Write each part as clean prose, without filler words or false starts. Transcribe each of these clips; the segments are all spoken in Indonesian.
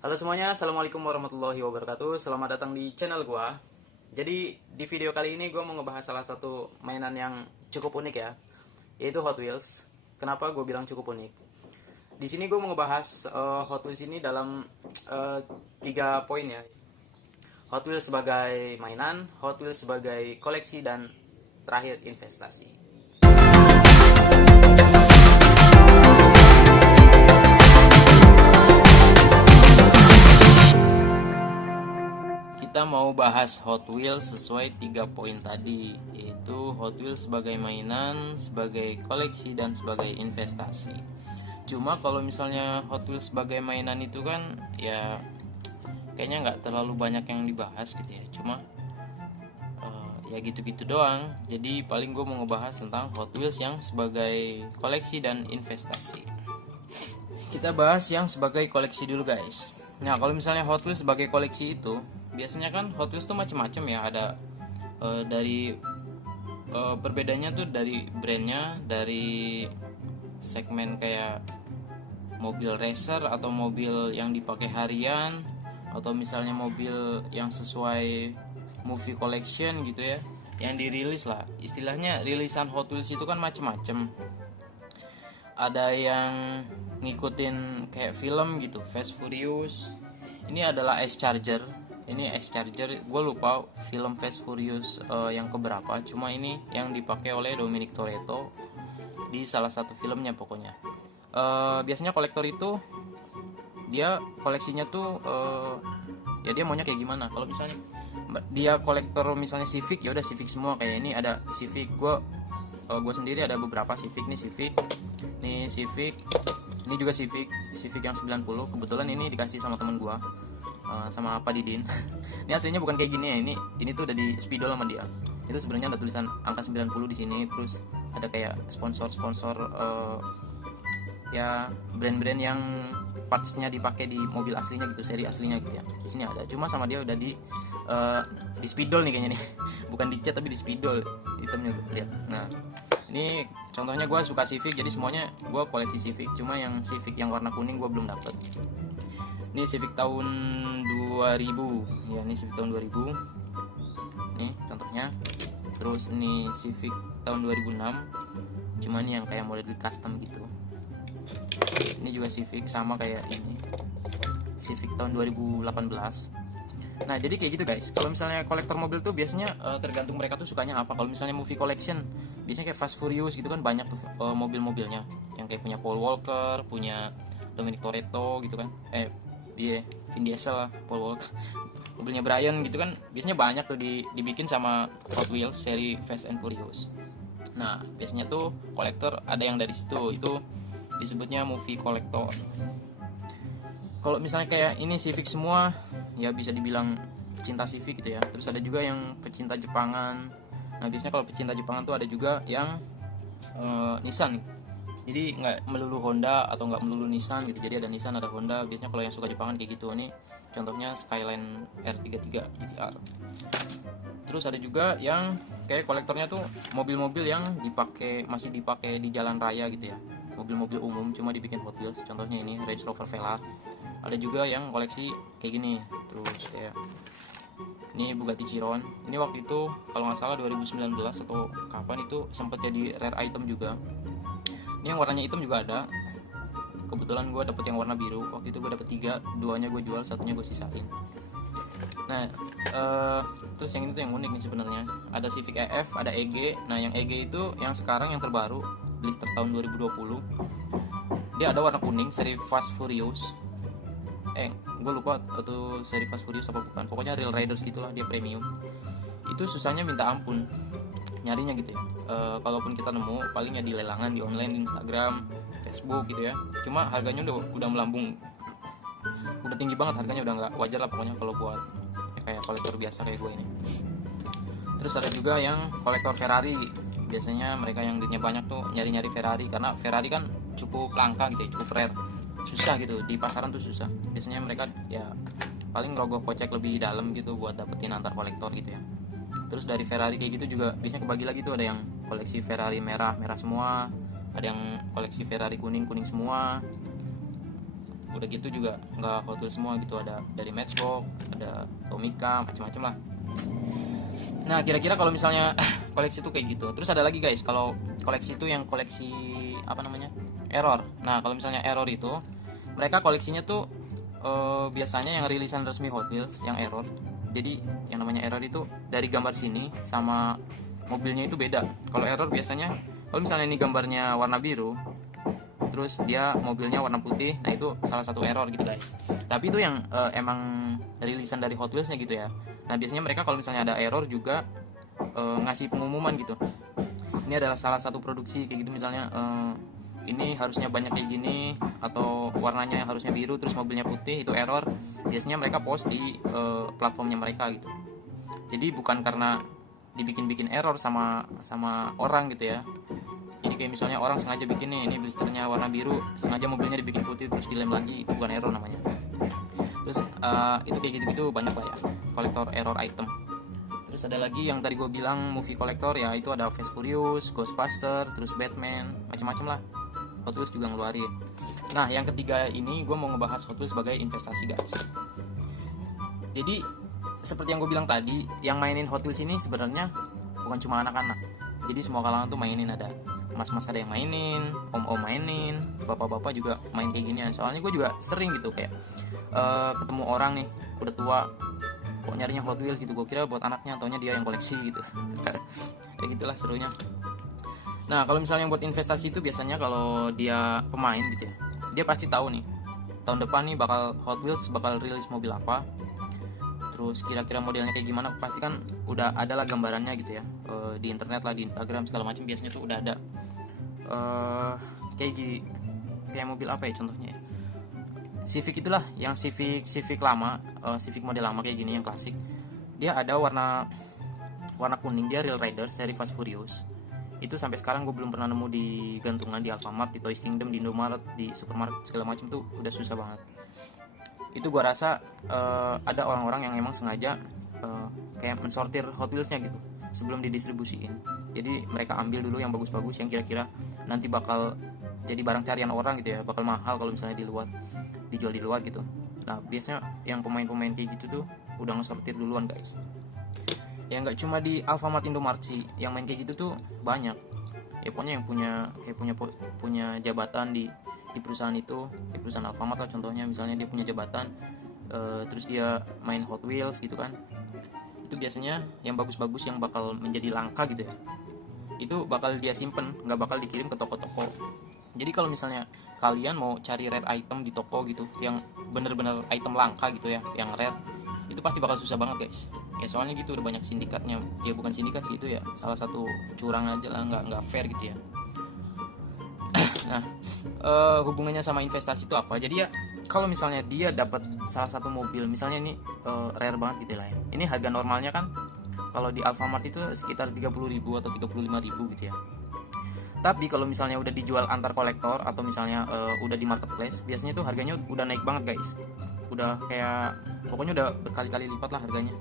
Halo semuanya, Assalamualaikum warahmatullahi wabarakatuh. Selamat datang di channel gua. Jadi di video kali ini gua mau ngebahas salah satu mainan yang cukup unik ya, yaitu Hot Wheels. Kenapa gue bilang cukup unik? Di sini gue mau ngebahas Hot Wheels ini dalam 3 poin ya. Hot Wheels sebagai mainan, Hot Wheels sebagai koleksi, dan terakhir investasi. Kita mau bahas Hot Wheels sesuai 3 poin tadi, yaitu Hot Wheels sebagai mainan, sebagai koleksi, dan sebagai investasi. Cuma kalau misalnya Hot Wheels sebagai mainan itu kan ya kayaknya nggak terlalu banyak yang dibahas gitu ya. Cuma ya gitu-gitu doang. Jadi paling gue mau ngebahas tentang Hot Wheels yang sebagai koleksi dan investasi. Kita bahas yang sebagai koleksi dulu guys. Nah kalau misalnya Hot Wheels sebagai koleksi itu biasanya kan Hot Wheels tuh macam-macam ya. Ada dari perbedaannya tuh dari brandnya, dari segmen kayak mobil racer atau mobil yang dipakai harian, atau misalnya mobil yang sesuai movie collection gitu ya, yang dirilis lah. Istilahnya rilisan Hot Wheels itu kan macam-macam. Ada yang ngikutin kayak film gitu, Fast Furious. Ini adalah Ice Charger. Ini Ice Charger, gue lupa film Fast Furious yang keberapa. Cuma ini yang dipakai oleh Dominic Toretto di salah satu filmnya pokoknya. Biasanya kolektor itu dia koleksinya tuh ya dia maunya kayak gimana. Kalau misalnya dia kolektor misalnya Civic, ya udah Civic semua. Kayak ini ada Civic, gue sendiri ada beberapa Civic. Nih Civic, nih Civic, ini juga Civic yang 90. Kebetulan ini dikasih sama teman gue, sama Pak Didin. Ini aslinya bukan kayak gini ya, ini tuh udah di spidol sama dia. Itu sebenarnya ada tulisan angka 90 di sini, terus ada kayak sponsor ya brand-brand yang partsnya dipakai di mobil aslinya gitu, seri aslinya gitu ya. Di sini ada, cuma sama dia udah di spidol nih kayaknya nih. Bukan dicat tapi di spidol hitamnya, lihat. Nah ini contohnya gue suka Civic, jadi semuanya gue koleksi Civic. Cuma yang Civic yang warna kuning gue belum dapet. Ini Civic tahun 2000 ya, ini Civic tahun 2000 nih contohnya. Terus ini Civic tahun 2006, cuma ini yang kayak model custom gitu. Ini juga Civic sama kayak ini, Civic tahun 2018. Nah jadi kayak gitu guys. Kalau misalnya kolektor mobil tuh biasanya tergantung mereka tuh sukanya apa. Kalau misalnya movie collection, biasanya kayak Fast Furious gitu kan, banyak tuh mobil-mobilnya yang kayak punya Paul Walker, punya Dominic Toretto gitu kan. Vin Diesel lah, Paul Walker. Mobilnya Brian gitu kan, biasanya banyak tuh dibikin sama Hot Wheels seri Fast and Furious. Nah biasanya tuh kolektor ada yang dari situ, itu disebutnya movie collector. Kalau misalnya kayak ini Civic semua, ya bisa dibilang pecinta Civic gitu ya. Terus ada juga yang pecinta Jepangan. Nah biasanya kalau pecinta Jepangan tuh ada juga yang Nissan. Jadi nggak melulu Honda atau nggak melulu Nissan gitu. Jadi ada Nissan, ada Honda. Biasanya kalau yang suka Jepangan kayak gitu. Ini contohnya Skyline R33 GTR. Terus ada juga yang kayak kolektornya tuh mobil-mobil yang masih dipakai di jalan raya gitu ya. Mobil-mobil umum cuma dibikin Hot Wheels. Contohnya ini Range Rover Velar. Ada juga yang koleksi kayak gini. Terus kayak ini Bugatti Chiron. Ini waktu itu kalau nggak salah 2019 atau kapan itu sempat jadi rare item juga. Ini yang warnanya hitam juga ada. Kebetulan gue dapet yang warna biru. Waktu itu gue dapet 3, 2-nya gue jual, 1-nya gue sisain. Nah terus yang ini tuh yang unik nih sebenarnya. Ada Civic EF, ada EG. Nah yang EG itu yang sekarang yang terbaru, blister tahun 2020. Dia ada warna kuning, seri Fast Furious. Gue lupa itu seri Fast Furious apa bukan. Pokoknya Real Riders gitulah, dia premium. Itu susahnya minta ampun nyarinya gitu ya. Kalaupun kita nemu, palingnya di lelangan, di online, di Instagram, Facebook gitu ya. Cuma harganya udah melambung, udah tinggi banget harganya, udah nggak wajar lah pokoknya kalau buat kayak kolektor biasa kayak gue ini. Terus ada juga yang kolektor Ferrari. Biasanya mereka yang duitnya banyak tuh nyari-nyari Ferrari, karena Ferrari kan cukup langka gitu ya, cukup rare, susah gitu di pasaran tuh susah. Biasanya mereka ya paling rogoh kocek lebih dalam gitu buat dapetin antar kolektor gitu ya. Terus dari Ferrari kayak gitu juga biasanya kebagi lagi tuh, ada yang koleksi Ferrari merah semua, ada yang koleksi Ferrari kuning semua. Udah gitu juga nggak Hot Wheels semua gitu, ada dari Matchbox, ada Tomica, macam-macam lah. Nah, kira-kira kalau misalnya koleksi itu kayak gitu. Terus ada lagi guys, kalau koleksi itu yang koleksi apa namanya? Error. Nah, kalau misalnya error itu mereka koleksinya tuh biasanya yang rilisan resmi Hot Wheels yang error. Jadi yang namanya error itu dari gambar sini sama mobilnya itu beda. Kalau error biasanya kalau misalnya ini gambarnya warna biru, terus dia mobilnya warna putih, nah itu salah satu error gitu guys. Tapi itu yang emang rilisan dari Hot Wheelsnya gitu ya. Nah biasanya mereka kalau misalnya ada error juga ngasih pengumuman gitu, ini adalah salah satu produksi kayak gitu, misalnya ini harusnya banyak kayak gini, atau warnanya harusnya biru terus mobilnya putih, itu error. Biasanya mereka post di platformnya mereka gitu. Jadi bukan karena dibikin-bikin error sama orang gitu ya. Jadi kayak misalnya orang sengaja bikin nih, ini blisternya warna biru, sengaja mobilnya dibikin putih terus dilem lagi, itu bukan error namanya. Terus itu kayak gitu-gitu banyak lah ya, kolektor error item. Terus ada lagi yang tadi gue bilang movie kolektor ya, itu ada Fast Furious, Ghostbuster, terus Batman, macam-macam lah. Hot Wheels juga ngeluarin. Nah yang ketiga ini gue mau ngebahas Hot Wheels sebagai investasi guys. Jadi seperti yang gue bilang tadi, yang mainin Hot Wheels ini sebenarnya bukan cuma anak-anak. Jadi semua kalangan tuh mainin, ada mas-mas ada yang mainin, om-om mainin, bapak-bapak juga main kayak ginian. Soalnya gue juga sering gitu kayak ketemu orang nih udah tua kok nyarinya Hot Wheels gitu. Gue kira buat anaknya, taunya dia yang koleksi gitu. Ya gitulah serunya. Nah kalau misalnya buat investasi itu biasanya kalau dia pemain gitu ya, dia pasti tahu nih tahun depan nih bakal Hot Wheels bakal rilis mobil apa, terus kira-kira modelnya kayak gimana, pasti kan udah ada lah gambarannya gitu ya, di internet lah, di Instagram segala macam biasanya tuh udah ada kayak mobil apa ya contohnya ya, Civic itulah, yang Civic lama, Civic model lama kayak gini yang klasik, dia ada warna kuning, dia Real Rider seri Fast Furious. Itu sampai sekarang gue belum pernah nemu di gantungan, di Alfamart, di Toys Kingdom, di Indomaret, di supermarket segala macam tuh udah susah banget. Itu gue rasa ada orang-orang yang emang sengaja kayak mensortir Hot Wheelsnya gitu sebelum didistribusiin. Jadi mereka ambil dulu yang bagus-bagus, yang kira-kira nanti bakal jadi barang carian orang gitu ya, bakal mahal kalau misalnya dijual di luar gitu. Nah biasanya yang pemain-pemain kayak gitu tuh udah ngesortir duluan guys. Ya nggak cuma di Alfamart, Indomaret sih yang main kayak gitu tuh banyak ya, pokoknya yang punya jabatan di perusahaan itu, di perusahaan Alfamart lah contohnya, misalnya dia punya jabatan terus dia main Hot Wheels gitu kan, itu biasanya yang bagus-bagus yang bakal menjadi langka gitu ya, itu bakal dia simpen, nggak bakal dikirim ke toko-toko. Jadi kalau misalnya kalian mau cari rare item di toko gitu yang bener-bener item langka gitu ya, yang rare, itu pasti bakal susah banget guys ya, soalnya gitu udah banyak sindikatnya. Ya bukan sindikat sih, itu ya salah satu curang aja lah, nggak fair gitu ya. Nah hubungannya sama investasi itu apa? Jadi ya kalau misalnya dia dapat salah satu mobil, misalnya ini rare banget gitu lah ya, ini harga normalnya kan kalau di Alfamart itu sekitar 30.000 atau 35.000 gitu ya. Tapi kalau misalnya udah dijual antar kolektor atau misalnya udah di marketplace, biasanya tuh harganya udah naik banget guys, udah kayak pokoknya udah berkali-kali lipat lah harganya.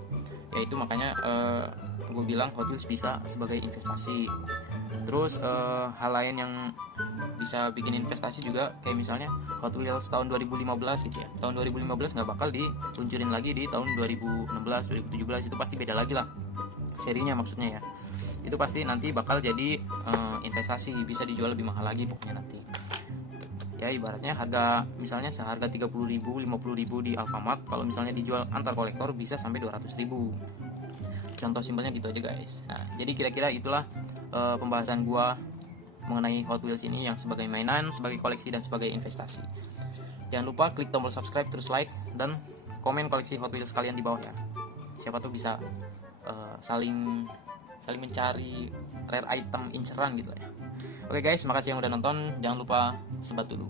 Ya itu makanya gue bilang Hot Wheels bisa sebagai investasi. Terus hal lain yang bisa bikin investasi juga kayak misalnya Hot Wheels tahun 2015 gitu ya, tahun 2015 nggak bakal diluncurin lagi di tahun 2016 2017, itu pasti beda lagi lah serinya maksudnya ya. Itu pasti nanti bakal jadi investasi, bisa dijual lebih mahal lagi pokoknya nanti ya. Ibaratnya harga misalnya seharga 30.000 50.000 di Alfamart, kalau misalnya dijual antar kolektor bisa sampai 200.000. Contoh simpelnya gitu aja guys. Nah jadi kira-kira itulah pembahasan gua mengenai Hot Wheels ini, yang sebagai mainan, sebagai koleksi, dan sebagai investasi. Jangan lupa klik tombol subscribe, terus like dan komen koleksi Hot Wheels kalian di bawah ya, siapa tuh bisa saling mencari rare item inceran gitu ya. Oke guys, makasih yang udah nonton. Jangan lupa sebat dulu.